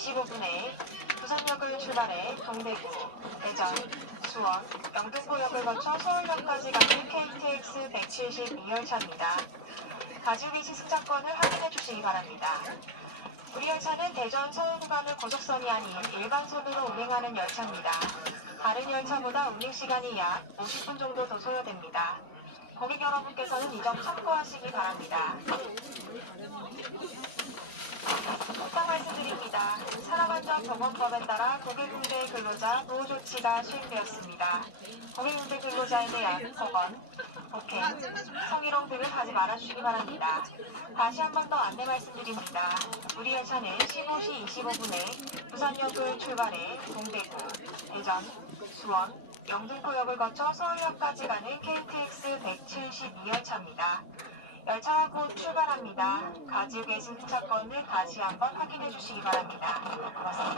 25분에 부산역을 출발해 동대구, 대전, 수원, 영등포역을 거쳐 서울역까지 가는 KTX 172열차입니다. 가지고 계신 승차권을 확인해 주시기 바랍니다. 우리 열차는 대전 서울 구간을 고속선이 아닌 일반선으로 운행하는 열차입니다. 다른 열차보다 운행 시간이 약 50분 정도 더 소요됩니다. 고객 여러분께서는 이 점 참고하시기 바랍니다. 부탁 말씀드립니다. 산업안전보건법에 따라 고객응대 근로자 보호 조치가 시행되었습니다. 고객응대 근로자에 대한 폭언, 폭행, 성희롱 등을 하지 말아주시기 바랍니다. 다시 한 번 더 안내 말씀드립니다. 우리 열차는 15시 25분에 부산역을 출발해 동대구, 대전, 수원, 영등포역을 거쳐 서울역까지 가는 KTX 172열차입니다. 열차가 곧 출발합니다. 가지고 계신 승차권을 다시 한번 확인해 주시기 바랍니다. 고맙습니다.